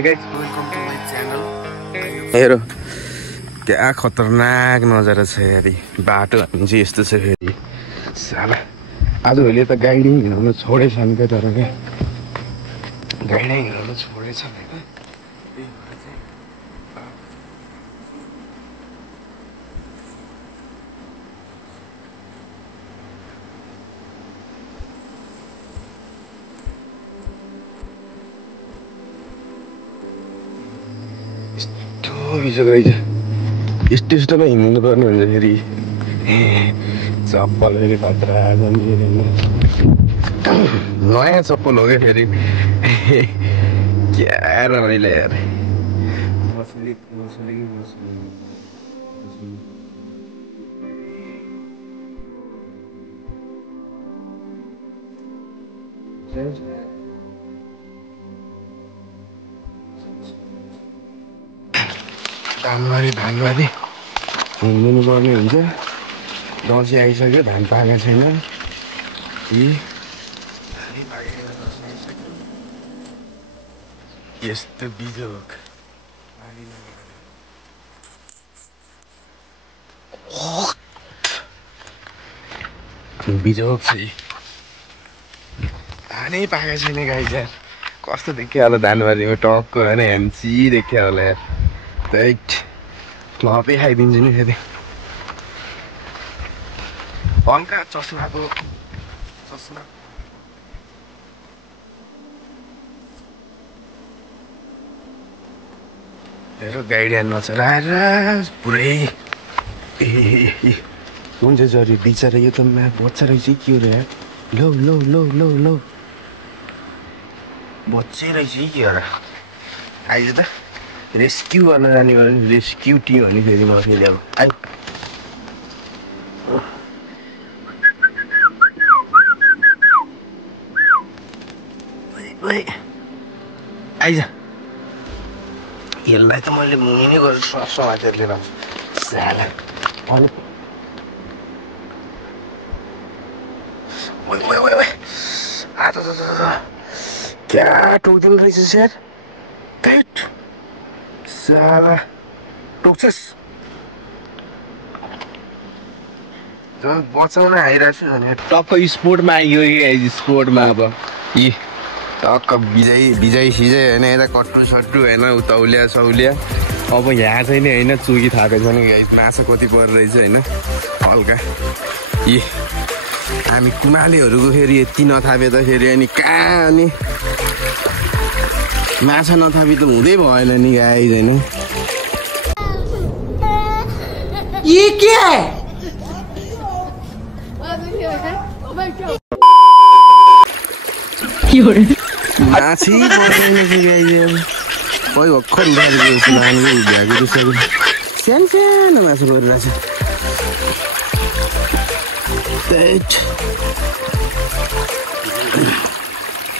Hey guys, welcome to my channel. हेरो क्या खतरनाक नजारा छ यारी बाटो हामी चाहिँ यस्तो छ फेरि साला आजभोलि त गाडी हिँड्नु छोडेछ नि के तर के गाडी हिँड्नु छोडेछ हैन बिजोग रहेछ यस्तो यस्तोमा हिँड्नु पर्ने हुन्छ फेरि चप्पल फेरि खतरा नयाँ चप्पल हो क्या फेरि क्या रमाइलो यार धानबारी हिँड्नु पर्ने हुन्छ दसैँ आइसक्यो धान पाकेको छैन यस्तो बिजोग बिजोग चाहिँ धानै पाकेको छैन गाई यार कस्तो देखियो होला धानबारीमा टक्क होइन हेम्ची देखियो होला यार राइट फ्लपै खाइदिन्छु नि फेरि हल्का चस्माको चस्मा हेर गाडी नचलाएर पुरै हुन्छ जरी बिचरा यो त बच्चा रहेछ के हो र लौ लौ लौ लौ लौ बच्चै रहेछ के हो र आइज त रेस्क्यू गर्न जाने भयो रेस्क्यू टिम हो नि फेरि म फेरि अब आइज यसलाई त मैले मुनि नै गरेर समातेर लिएर आउँछु साला क्या टोक्दिनु रहेछ स्यार साला टोक्छस् बचाउन आइरहेको छु भने टक्क स्पोर्टमा आइयो कि स्पोर्टमा अब यी टक्क बिजाइ सिजाइ होइन यता कट्टु सट्टु होइन उतौलिया सौलिया अब यहाँ चाहिँ नि होइन चुकी थापेको छ नि माछा कति पर्दो रहेछ होइन हल्का यी हामी कुमालेहरूको फेरि यति नथापे त फेरि अनि कहाँ अनि माछा नथापी त हुँदै भएन नि गाई होइन ये क्या है माछै पर्दैन गाई खै भर्खर उठाएको भ्याएको सानो सानो माछा परिरहेछ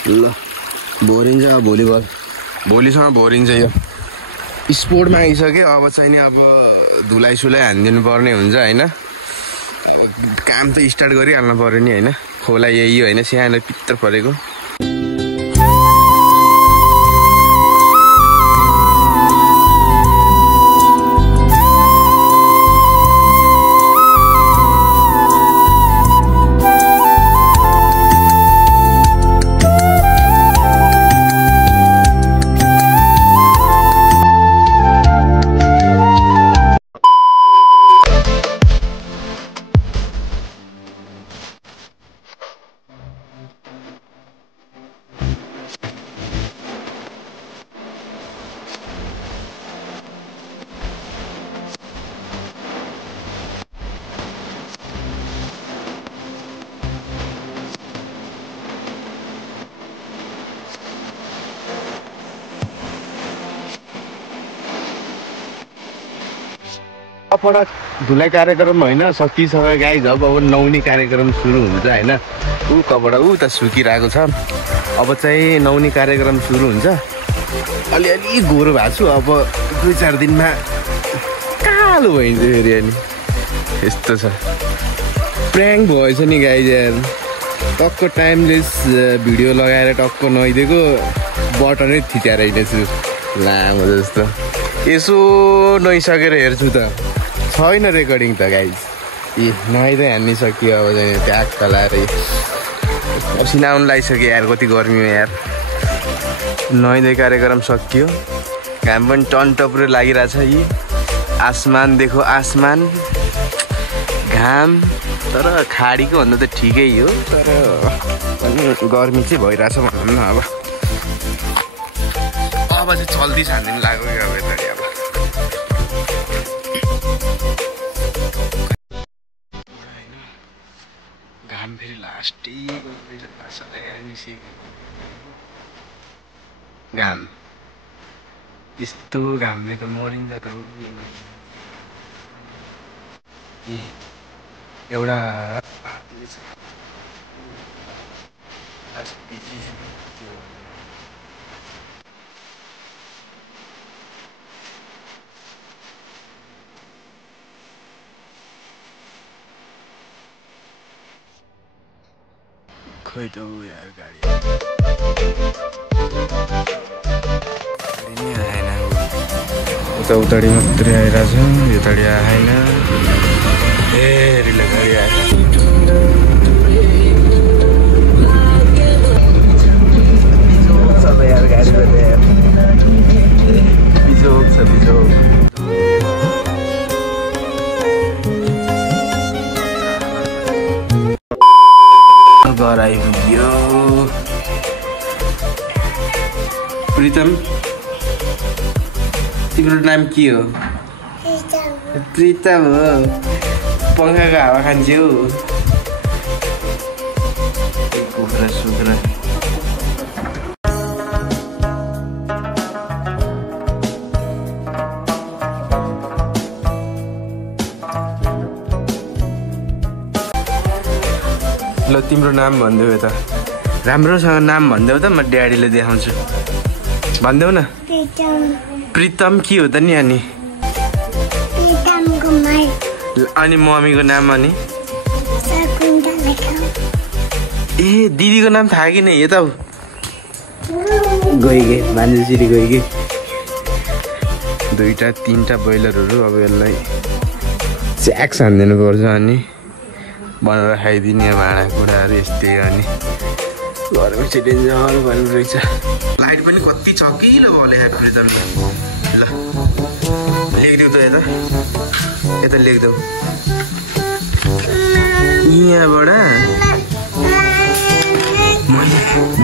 ल भोरिन्छ अब भोलिसम्म भोरिन्छ यो स्पोर्टमा आइसक्यो अब चाहिँ नि अब धुलाइ सुलाई हानिदिनु पर्ने हुन्छ होइन काम त स्टार्ट गरिहाल्नु पर्यो नि होइन खोला यही होइन सानो पित्तर परेको पटक धुलाइ कार्यक्रम होइन सकिसक्यो गाई जब अब नुहाउने कार्यक्रम सुरु हुन्छ होइन ऊ कपडा त सुकिरहेको छ अब चाहिँ नुहाउने कार्यक्रम सुरु हुन्छ अलिअलि गोरो भएको छु अब 2-4 दिनमा कालो भइन्छ फेरि अनि यस्तो छ प्र्याङ्क भएछ नि गाई यार टक्क टाइमलेस भिडियो लगाएर टक्क नुहाइदिएको बटनै थिच्याएर हिँडेछु लामो जस्तो यसो नुहाइसकेर हेर्छु त छैन रेकर्डिङ त गाइज ए नुहाइँदै हानिसक्यो अब ट्याक्क लाएर पसिना आउनु लागिसक्यो यार कति गर्मी हो यार नुहाइँदै कार्यक्रम सकियो घाम पनि टनटप्रो लागिरहेछ यी आसमान देखो आसमान घाम तर खाडीको भन्दा त ठिकै हो तर गर्मी चाहिँ भइरहेछ भनौँ न अब चाहिँ चल्दी छान्दिनु लाग्यो क्या अब यता अब घाम फेरि लास्टै घाम यस्तो घामले त मरिन्छ त एउटा खोइ त यार गाडी नै आएन उता उताडि मात्रै आइरहेछ यताडि आएन रिला गाडी आएछ सबै यार गाडी बिजोग छ बिजोग घर आइपुग्यो प्रितम तिम्रो नाम के हो प्रितम हो पंखाको हावा खान्छौ कुखुरा सुखुरा ल तिम्रो नाम भनिदेऊ यता राम्रोसँग नाम भनिदेऊ त म ड्याडीले देखाउँछु भनिदेऊ न प्रितम के हो त नि अनि मम्मीको नाम अनि ए दिदीको नाम थाहा कि नै यता गइगे भान्जेसिरी गइगे दुईटा तीनटा ब्रोइलरहरू अब यसलाई च्याक्स हानिदिनु पर्छ अनि बनाएर खाइदिने भाँडाकुँडाहरू यस्तै अनि घरमा चाहिँ डेन्जर गर्नु रहेछ लाइट पनि कति चकिलो भयो लेखाएको त ल लेखिदेऊ त यता लेखिदेऊ यहाँबाट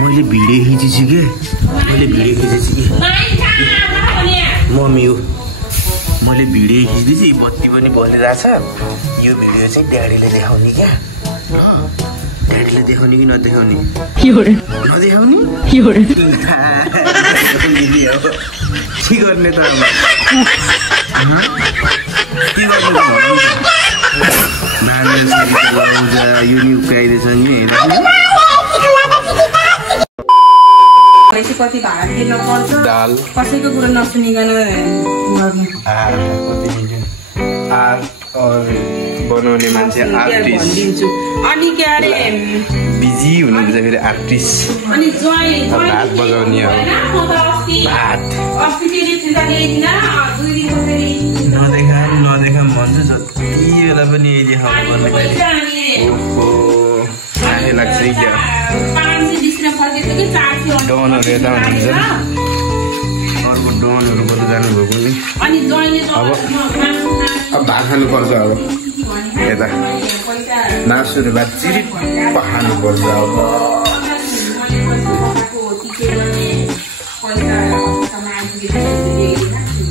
मैले भिडियो खिचेछु कि मम्मी हो मैले भिडियो खिच्दैछु बत्ती पनि बलिरहेछ यो भिडियो चाहिँ ड्याडीले देखाउने क्या ड्याडीले देखाउने कि नदेखाउने नदेखाउने के गर्ने त के गर्ने यो नि उकाइदिएछ नि कति भाडा तिर्न पर्छ दाल कसैको कुरा नसुनिकन बनाउने मान्छे आर्टिस्ट अनि के अरे बिजी हुनुहुन्छ फेरि आर्टिस्ट अनि भात बजाउने हो भात नदेखा मन चाहिँ जति बेला पनि यदि खानु पर्ने लाग्छ क्या डनहरू यता हुनुहुन्छ अर्को डनहरू कता जानुभएको नि अब भात खानुपर्छ अब यता मासु र भात चिरिप खानुपर्छ अब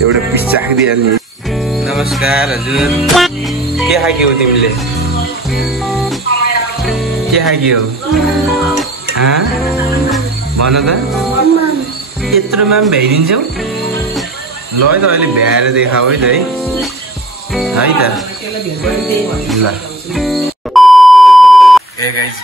एउटा पिस चाखिदिइहाल्ने नमस्कार हजुर के खाक्यौ तिमीले के खाक्यौ भन त यत्रोमा पनि भ्याइदिन्छौ ल है त अहिले भ्याएर देखाऊ है त है त ल ए गाइस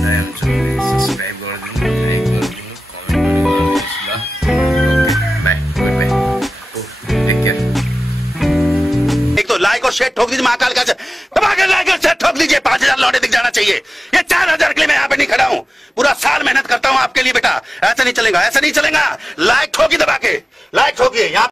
I am शेड ठोक दीजिए, महाकाल का दबा के लाइक और शेड ठोक दीजिए। 5000 लौटे दिख जाना चाहिए। ये 4000 के लिए मैं यहाँ पे नहीं खड़ा हूँ, पूरा साल मेहनत करता हूँ आपके लिए बेटा। ऐसा नहीं चलेगा, ऐसा नहीं चलेगा। लाइक ठोकी दबा के, लाइक ठोकिए यहाँ।